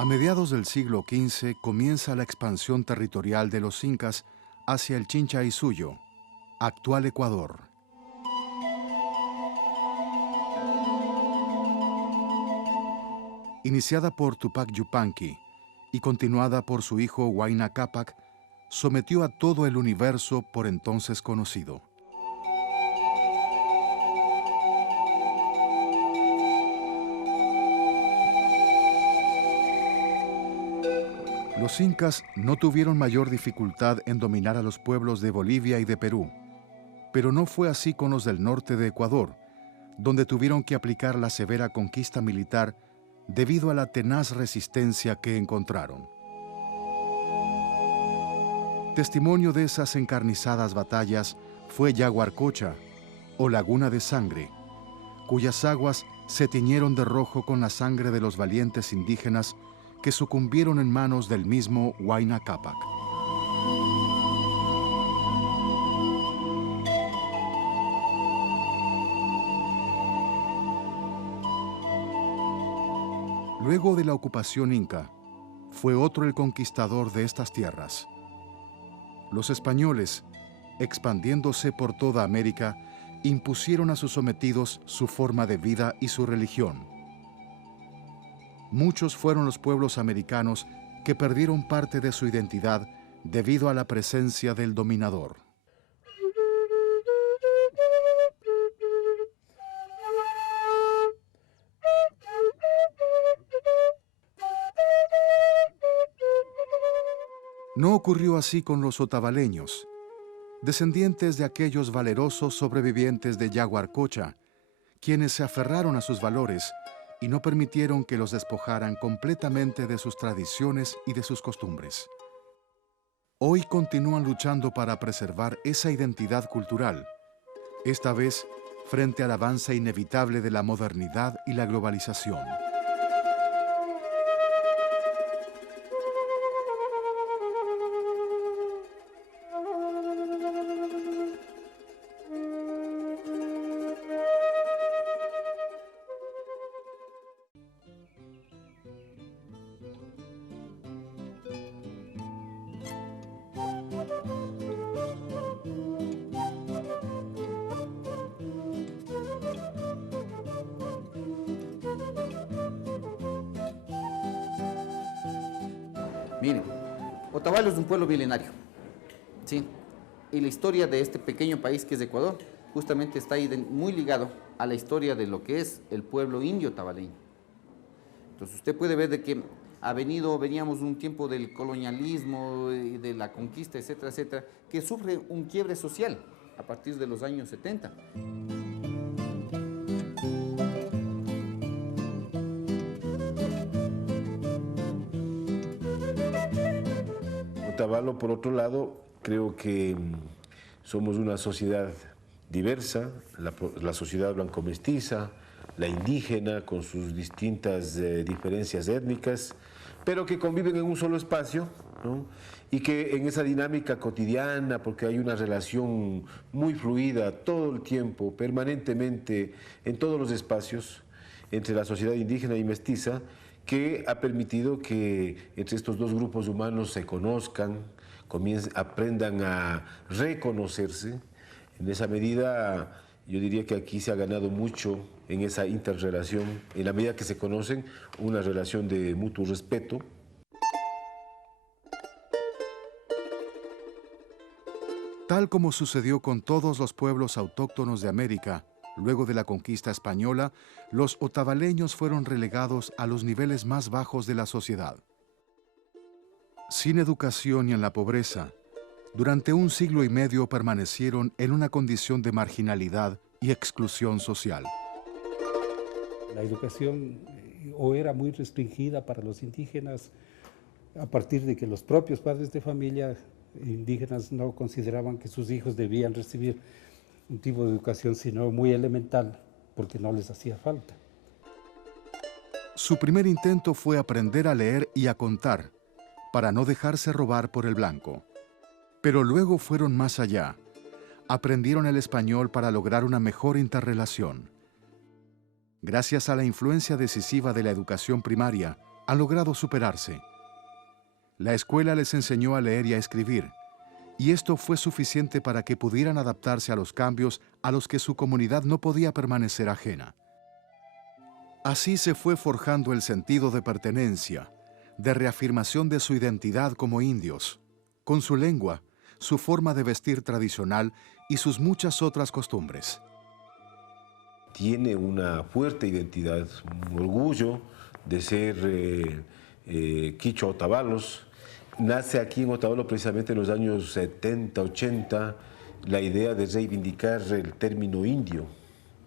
A mediados del siglo XV comienza la expansión territorial de los incas hacia el Chincha y Suyo, actual Ecuador. Iniciada por Tupac Yupanqui y continuada por su hijo Huayna Cápac, sometió a todo el universo por entonces conocido. Los incas no tuvieron mayor dificultad en dominar a los pueblos de Bolivia y de Perú, pero no fue así con los del norte de Ecuador, donde tuvieron que aplicar la severa conquista militar debido a la tenaz resistencia que encontraron. Testimonio de esas encarnizadas batallas fue Yaguarcocha, o Laguna de Sangre, cuyas aguas se tiñeron de rojo con la sangre de los valientes indígenas que sucumbieron en manos del mismo Huayna Cápac. Luego de la ocupación inca, fue otro el conquistador de estas tierras. Los españoles, expandiéndose por toda América, impusieron a sus sometidos su forma de vida y su religión. Muchos fueron los pueblos americanos que perdieron parte de su identidad debido a la presencia del dominador. No ocurrió así con los otavaleños, descendientes de aquellos valerosos sobrevivientes de Yaguarcocha, quienes se aferraron a sus valores y no permitieron que los despojaran completamente de sus tradiciones y de sus costumbres. Hoy continúan luchando para preservar esa identidad cultural, esta vez frente al avance inevitable de la modernidad y la globalización. Miren, Otavalo es un pueblo milenario, ¿sí? Y la historia de este pequeño país que es Ecuador, justamente está ahí muy ligado a la historia de lo que es el pueblo indio otavaleño. Entonces usted puede ver de que veníamos un tiempo del colonialismo y de la conquista, etcétera, etcétera, que sufre un quiebre social a partir de los años 70. Otavalo, por otro lado, creo que somos una sociedad diversa, la sociedad blanco-mestiza, la indígena con sus distintas diferencias étnicas, pero que conviven en un solo espacio, ¿no? Y que en esa dinámica cotidiana, porque hay una relación muy fluida todo el tiempo, permanentemente, en todos los espacios, entre la sociedad indígena y mestiza, que ha permitido que entre estos dos grupos humanos se conozcan, aprendan a reconocerse. En esa medida, yo diría que aquí se ha ganado mucho en esa interrelación, en la medida que se conocen, una relación de mutuo respeto. Tal como sucedió con todos los pueblos autóctonos de América, luego de la conquista española, los otavaleños fueron relegados a los niveles más bajos de la sociedad. Sin educación y en la pobreza, durante un siglo y medio permanecieron en una condición de marginalidad y exclusión social. La educación o era muy restringida para los indígenas a partir de que los propios padres de familia indígenas no consideraban que sus hijos debían recibir un tipo de educación sino muy elemental porque no les hacía falta. Su primer intento fue aprender a leer y a contar para no dejarse robar por el blanco. Pero luego fueron más allá. Aprendieron el español para lograr una mejor interrelación. Gracias a la influencia decisiva de la educación primaria, han logrado superarse. La escuela les enseñó a leer y a escribir, y esto fue suficiente para que pudieran adaptarse a los cambios a los que su comunidad no podía permanecer ajena. Así se fue forjando el sentido de pertenencia, de reafirmación de su identidad como indios, con su lengua, su forma de vestir tradicional y sus muchas otras costumbres. Tiene una fuerte identidad, un orgullo de ser quichua Otavalos. Nace aquí en Otavalo precisamente en los años 70, 80, la idea de reivindicar el término indio,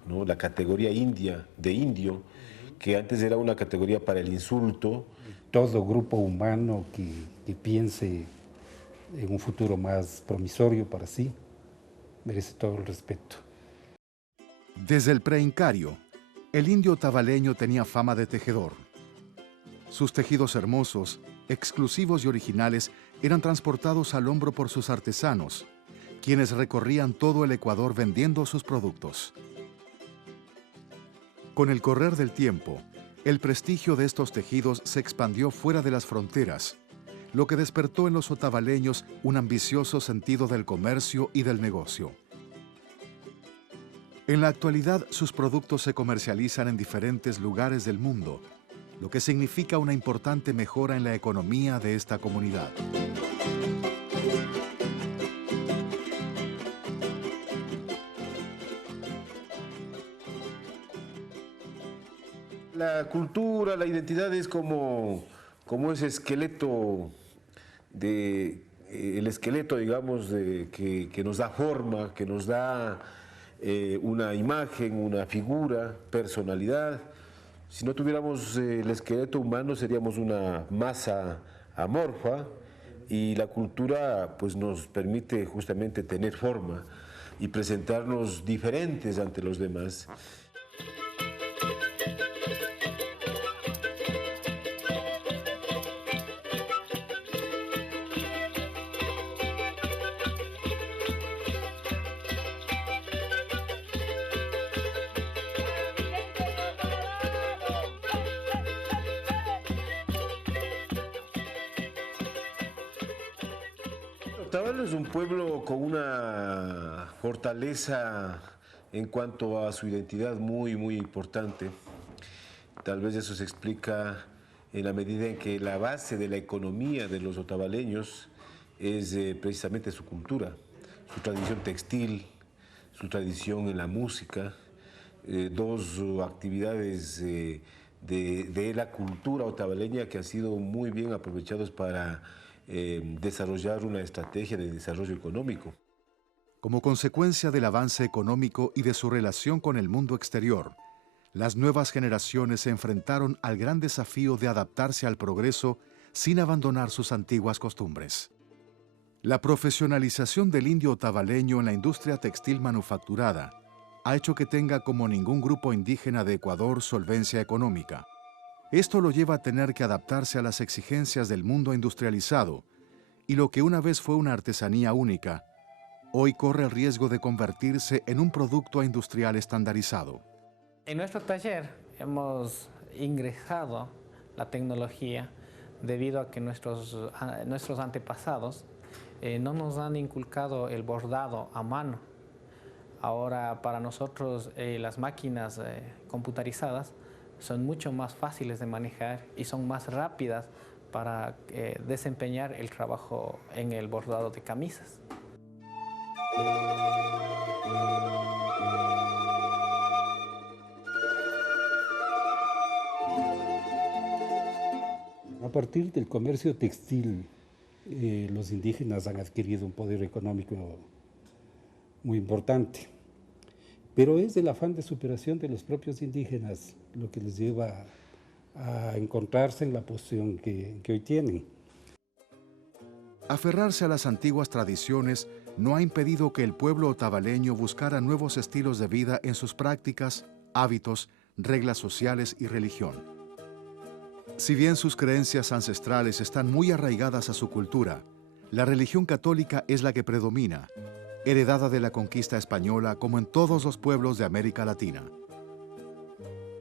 ¿no? La categoría india, de indio, que antes era una categoría para el insulto. Todo grupo humano que piense en un futuro más promisorio para sí merece todo el respeto. Desde el preincario, el indio otavaleño tenía fama de tejedor. Sus tejidos hermosos, exclusivos y originales eran transportados al hombro por sus artesanos, quienes recorrían todo el Ecuador vendiendo sus productos. Con el correr del tiempo, el prestigio de estos tejidos se expandió fuera de las fronteras, lo que despertó en los otavaleños un ambicioso sentido del comercio y del negocio. En la actualidad, sus productos se comercializan en diferentes lugares del mundo, lo que significa una importante mejora en la economía de esta comunidad. La cultura, la identidad es como ese esqueleto, el esqueleto, digamos, que nos da forma, que nos da una imagen, una figura, personalidad. Si no tuviéramos el esqueleto humano seríamos una masa amorfa, y la cultura pues nos permite justamente tener forma y presentarnos diferentes ante los demás. Otavalo es un pueblo con una fortaleza en cuanto a su identidad muy, muy importante. Tal vez eso se explica en la medida en que la base de la economía de los otavaleños es precisamente su cultura, su tradición textil, su tradición en la música, dos actividades de la cultura otavaleña que han sido muy bien aprovechados para desarrollar una estrategia de desarrollo económico. Como consecuencia del avance económico y de su relación con el mundo exterior, las nuevas generaciones se enfrentaron al gran desafío de adaptarse al progreso sin abandonar sus antiguas costumbres. La profesionalización del indio otavaleño en la industria textil manufacturada ha hecho que tenga como ningún grupo indígena de Ecuador solvencia económica. Esto lo lleva a tener que adaptarse a las exigencias del mundo industrializado, y lo que una vez fue una artesanía única, hoy corre el riesgo de convertirse en un producto industrial estandarizado. En nuestro taller hemos ingresado la tecnología debido a que nuestros antepasados no nos han inculcado el bordado a mano. Ahora para nosotros las máquinas computarizadas son mucho más fáciles de manejar y son más rápidas para desempeñar el trabajo en el bordado de camisas. A partir del comercio textil, los indígenas han adquirido un poder económico muy importante, pero es el afán de superación de los propios indígenas lo que les lleva a encontrarse en la posición que hoy tienen. Aferrarse a las antiguas tradiciones no ha impedido que el pueblo otavaleño buscara nuevos estilos de vida en sus prácticas, hábitos, reglas sociales y religión. Si bien sus creencias ancestrales están muy arraigadas a su cultura, la religión católica es la que predomina, heredada de la conquista española como en todos los pueblos de América Latina.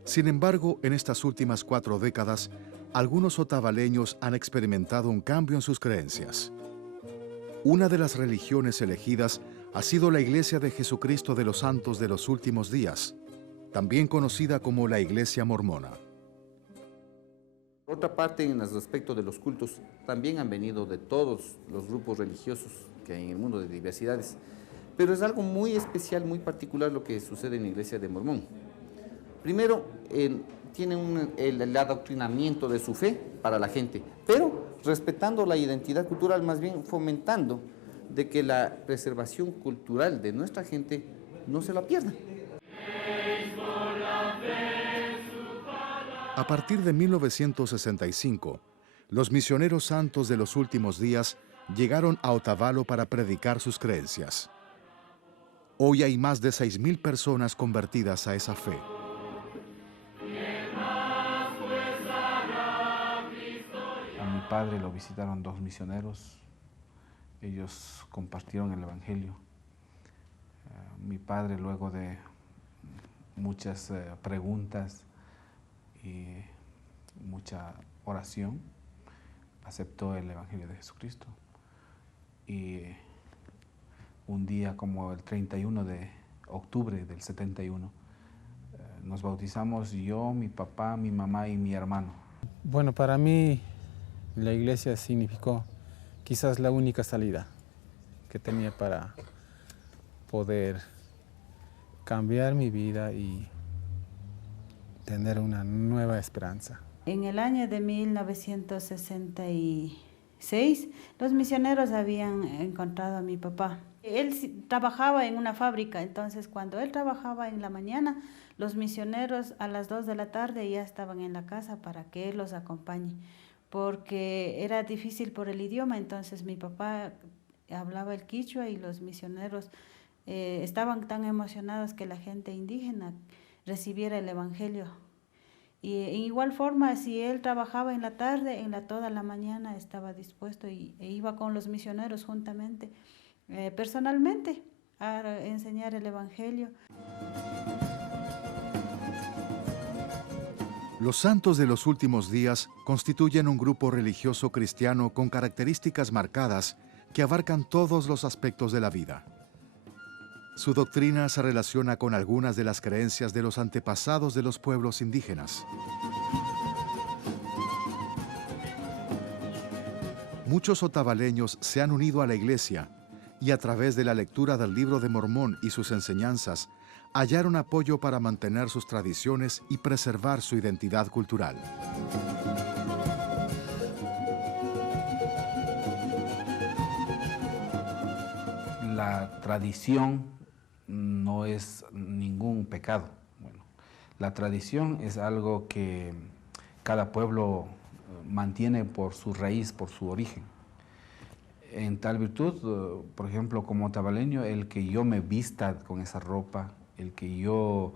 Sin embargo, en estas últimas 4 décadas, algunos otavaleños han experimentado un cambio en sus creencias. Una de las religiones elegidas ha sido la Iglesia de Jesucristo de los Santos de los Últimos Días, también conocida como la Iglesia Mormona. Por otra parte, en el aspecto de los cultos, también han venido de todos los grupos religiosos que hay en el mundo, de diversidades. Pero es algo muy especial, muy particular lo que sucede en la Iglesia de Mormón. Primero, tienen el adoctrinamiento de su fe para la gente, pero respetando la identidad cultural, más bien fomentando de que la preservación cultural de nuestra gente no se la pierda. A partir de 1965, los misioneros santos de los últimos días llegaron a Otavalo para predicar sus creencias. Hoy hay más de 6,000 personas convertidas a esa fe. A mi padre lo visitaron 2 misioneros. Ellos compartieron el Evangelio. Mi padre, luego de muchas preguntas y mucha oración, aceptó el Evangelio de Jesucristo. Y un día como el 31 de octubre del 71, nos bautizamos yo, mi papá, mi mamá y mi hermano. Bueno, para mí la iglesia significó quizás la única salida que tenía para poder cambiar mi vida y tener una nueva esperanza. En el año de 1966, los misioneros habían encontrado a mi papá. Él trabajaba en una fábrica, entonces cuando él trabajaba en la mañana, los misioneros a las 2 de la tarde ya estaban en la casa para que él los acompañe, porque era difícil por el idioma, entonces mi papá hablaba el quichua y los misioneros estaban tan emocionados que la gente indígena recibiera el Evangelio. Y en igual forma, si él trabajaba en la tarde, toda la mañana estaba dispuesto e iba con los misioneros juntamente, personalmente, a enseñar el Evangelio. Los santos de los últimos días constituyen un grupo religioso cristiano con características marcadas que abarcan todos los aspectos de la vida. Su doctrina se relaciona con algunas de las creencias de los antepasados de los pueblos indígenas. Muchos otavaleños se han unido a la iglesia y a través de la lectura del Libro de Mormón y sus enseñanzas hallaron apoyo para mantener sus tradiciones y preservar su identidad cultural. La tradición no es ningún pecado. Bueno, la tradición es algo que cada pueblo mantiene por su raíz, por su origen. En tal virtud, por ejemplo, como otavaleño, el que yo me vista con esa ropa, el que yo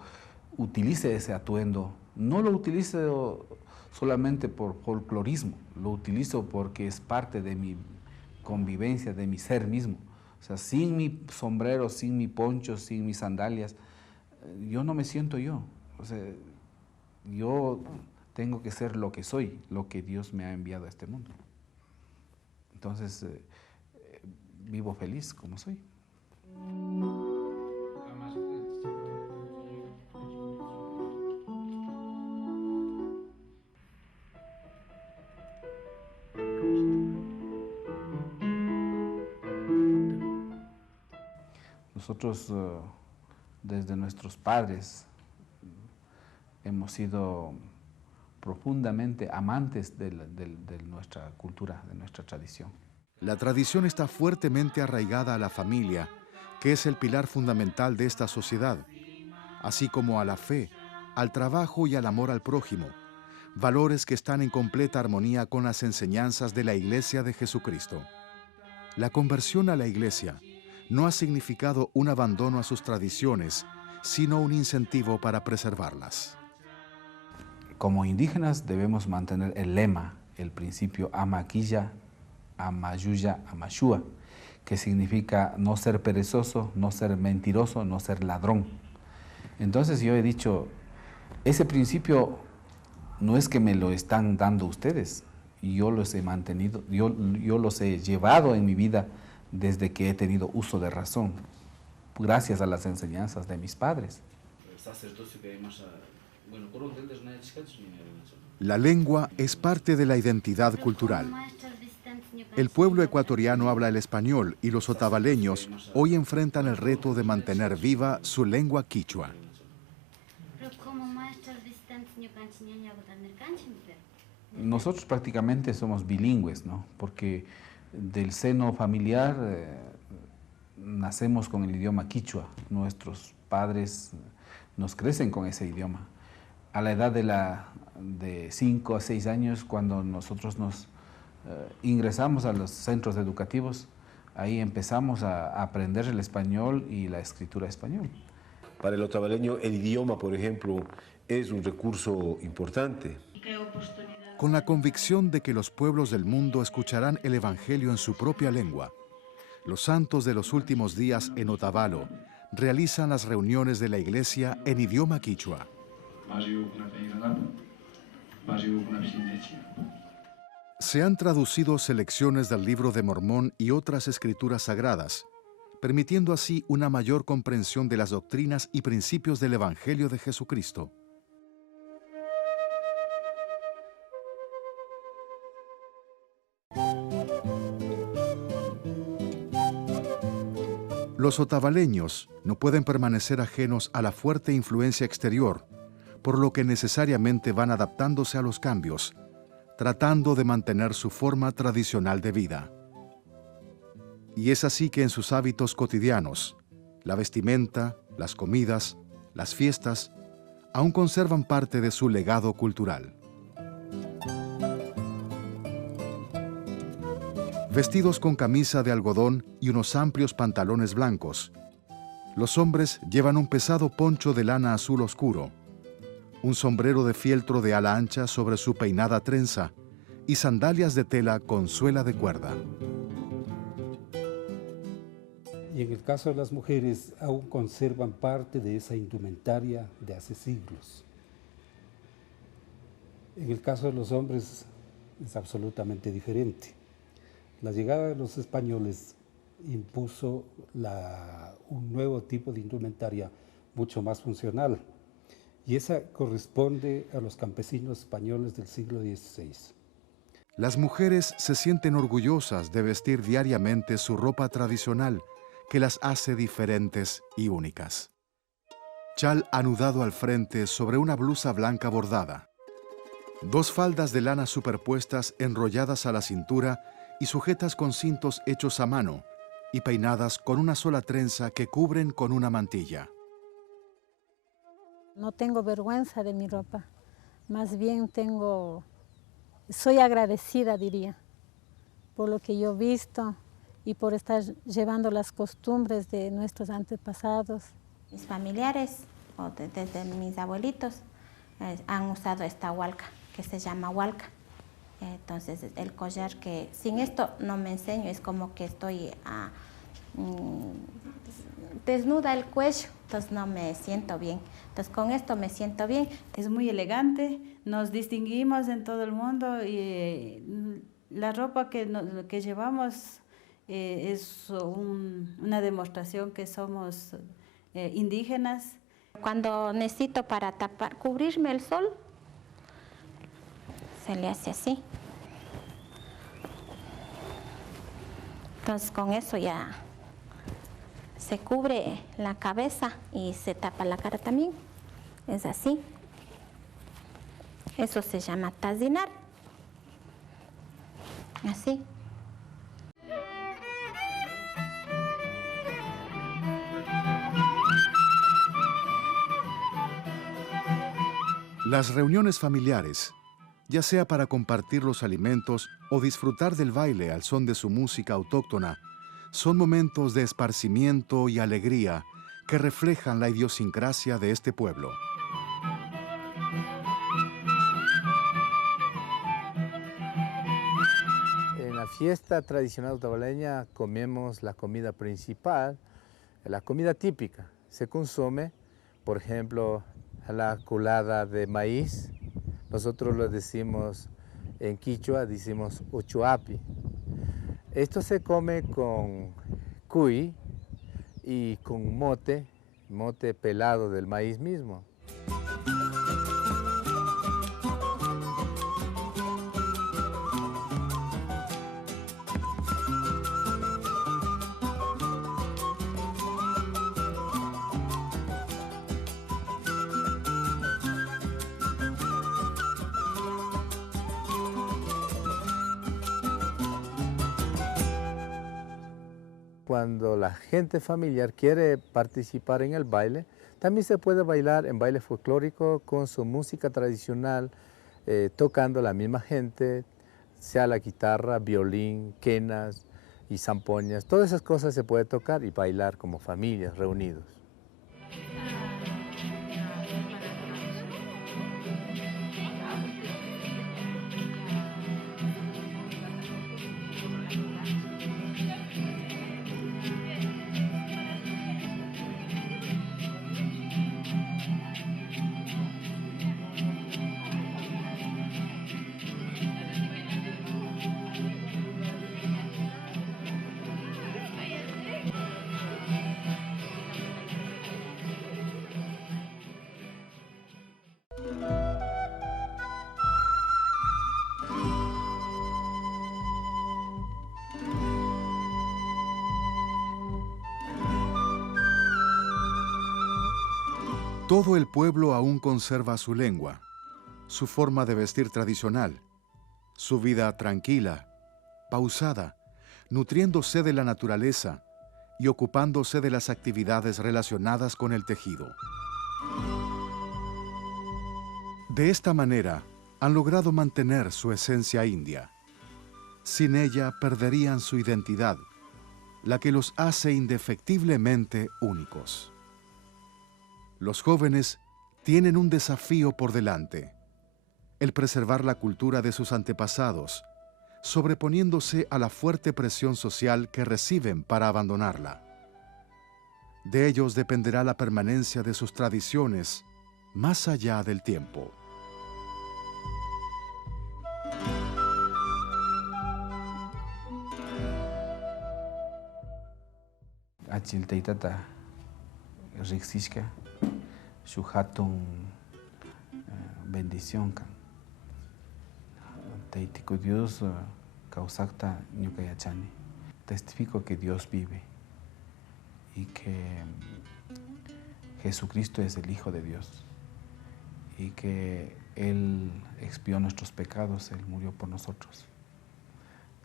utilice ese atuendo, no lo utilizo solamente por folclorismo, lo utilizo porque es parte de mi convivencia, de mi ser mismo. O sea, sin mi sombrero, sin mi poncho, sin mis sandalias, yo no me siento yo. O sea, yo tengo que ser lo que soy, lo que Dios me ha enviado a este mundo. Entonces, vivo feliz como soy. Nosotros, desde nuestros padres, hemos sido profundamente amantes de nuestra cultura, de nuestra tradición. La tradición está fuertemente arraigada a la familia, que es el pilar fundamental de esta sociedad, así como a la fe, al trabajo y al amor al prójimo, valores que están en completa armonía con las enseñanzas de la Iglesia de Jesucristo. La conversión a la Iglesia no ha significado un abandono a sus tradiciones, sino un incentivo para preservarlas. Como indígenas debemos mantener el lema, el principio Amaquilla, Amayuya, Amashua, que significa no ser perezoso, no ser mentiroso, no ser ladrón. Entonces yo he dicho, ese principio no es que me lo están dando ustedes, yo los he mantenido, yo los he llevado en mi vida desde que he tenido uso de razón, gracias a las enseñanzas de mis padres. La lengua es parte de la identidad cultural. El pueblo ecuatoriano habla el español y los otavaleños hoy enfrentan el reto de mantener viva su lengua quichua. Nosotros prácticamente somos bilingües, ¿no? Porque del seno familiar nacemos con el idioma quichua. Nuestros padres nos crecen con ese idioma. A la edad de 5 a 6 años, cuando nosotros nos ingresamos a los centros educativos, ahí empezamos a aprender el español y la escritura español. Para el otavaleño, el idioma, por ejemplo, es un recurso importante. Con la convicción de que los pueblos del mundo escucharán el Evangelio en su propia lengua, los santos de los últimos días en Otavalo realizan las reuniones de la iglesia en idioma quichua. Se han traducido selecciones del Libro de Mormón y otras escrituras sagradas, permitiendo así una mayor comprensión de las doctrinas y principios del Evangelio de Jesucristo. Los otavaleños no pueden permanecer ajenos a la fuerte influencia exterior, por lo que necesariamente van adaptándose a los cambios, tratando de mantener su forma tradicional de vida. Y es así que en sus hábitos cotidianos, la vestimenta, las comidas, las fiestas, aún conservan parte de su legado cultural. Vestidos con camisa de algodón y unos amplios pantalones blancos, los hombres llevan un pesado poncho de lana azul oscuro, un sombrero de fieltro de ala ancha sobre su peinada trenza y sandalias de tela con suela de cuerda. Y en el caso de las mujeres, aún conservan parte de esa indumentaria de hace siglos. En el caso de los hombres es absolutamente diferente. La llegada de los españoles impuso un nuevo tipo de indumentaria mucho más funcional, y esa corresponde a los campesinos españoles del siglo XVI. Las mujeres se sienten orgullosas de vestir diariamente su ropa tradicional, que las hace diferentes y únicas. Chal anudado al frente sobre una blusa blanca bordada. 2 faldas de lana superpuestas enrolladas a la cintura y sujetas con cintos hechos a mano y peinadas con una sola trenza que cubren con una mantilla. No tengo vergüenza de mi ropa, más bien soy agradecida, diría, por lo que yo he visto y por estar llevando las costumbres de nuestros antepasados. Mis familiares, o desde mis abuelitos, han usado esta hualca, que se llama hualca. Entonces, el collar que sin esto no me enseño, es como que estoy desnuda el cuello, entonces no me siento bien. Entonces, con esto me siento bien. Es muy elegante, nos distinguimos en todo el mundo y la ropa que llevamos es una demostración que somos indígenas. Cuando necesito para cubrirme el sol, se le hace así. Entonces con eso ya se cubre la cabeza y se tapa la cara también. Es así. Eso se llama tazinar. Así. Las reuniones familiares, ya sea para compartir los alimentos o disfrutar del baile al son de su música autóctona, son momentos de esparcimiento y alegría que reflejan la idiosincrasia de este pueblo. En la fiesta tradicional otavaleña comemos la comida principal, la comida típica. Se consume, por ejemplo, la colada de maíz, Nosotros lo decimos en quichua, decimos uchuapi. Esto se come con cuy y con mote pelado del maíz mismo. Cuando la gente familiar quiere participar en el baile, también se puede bailar en baile folclórico con su música tradicional, tocando la misma gente, sea la guitarra, violín, quenas y zampoñas. Todas esas cosas se puede tocar y bailar como familias reunidos. Todo el pueblo aún conserva su lengua, su forma de vestir tradicional, su vida tranquila, pausada, nutriéndose de la naturaleza y ocupándose de las actividades relacionadas con el tejido. De esta manera, han logrado mantener su esencia india. Sin ella perderían su identidad, la que los hace indefectiblemente únicos. Los jóvenes tienen un desafío por delante, el preservar la cultura de sus antepasados, sobreponiéndose a la fuerte presión social que reciben para abandonarla. De ellos dependerá la permanencia de sus tradiciones más allá del tiempo. Achilteitata Rixishka, su hatun bendición kan. Teitico Dios causacta ñukayachani. Testifico que Dios vive y que Jesucristo es el Hijo de Dios y que Él expió nuestros pecados, Él murió por nosotros.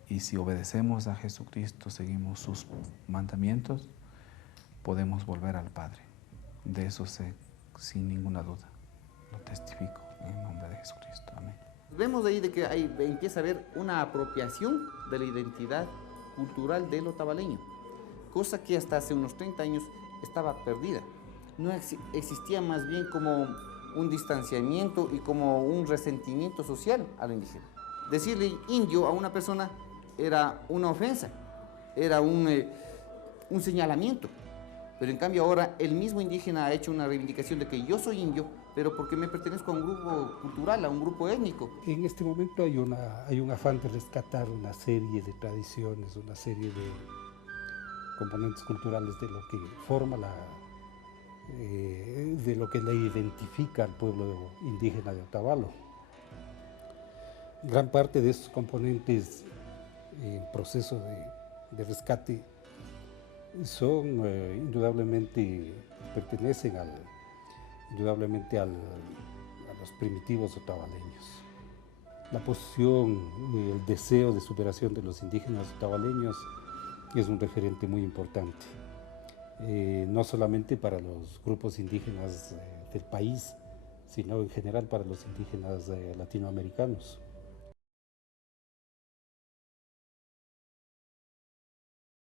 Y si obedecemos a Jesucristo, seguimos sus mandamientos, podemos volver al Padre. De eso sé sin ninguna duda. Lo testifico en el nombre de Jesucristo. Amén. Vemos ahí de que empieza a haber una apropiación de la identidad cultural del otavaleño, cosa que hasta hace unos 30 años estaba perdida. No existía más bien como un distanciamiento y como un resentimiento social a lo indígena. Decirle indio a una persona era una ofensa, era un señalamiento. Pero en cambio ahora el mismo indígena ha hecho una reivindicación de que yo soy indio, pero porque me pertenezco a un grupo cultural, a un grupo étnico. En este momento hay un afán de rescatar una serie de tradiciones, una serie de componentes culturales de lo que forma de lo que le identifica al pueblo indígena de Otavalo. Gran parte de estos componentes en proceso de rescate son indudablemente, pertenecen indudablemente a los primitivos otavaleños. La posición, el deseo de superación de los indígenas otavaleños es un referente muy importante, no solamente para los grupos indígenas del país, sino en general para los indígenas latinoamericanos.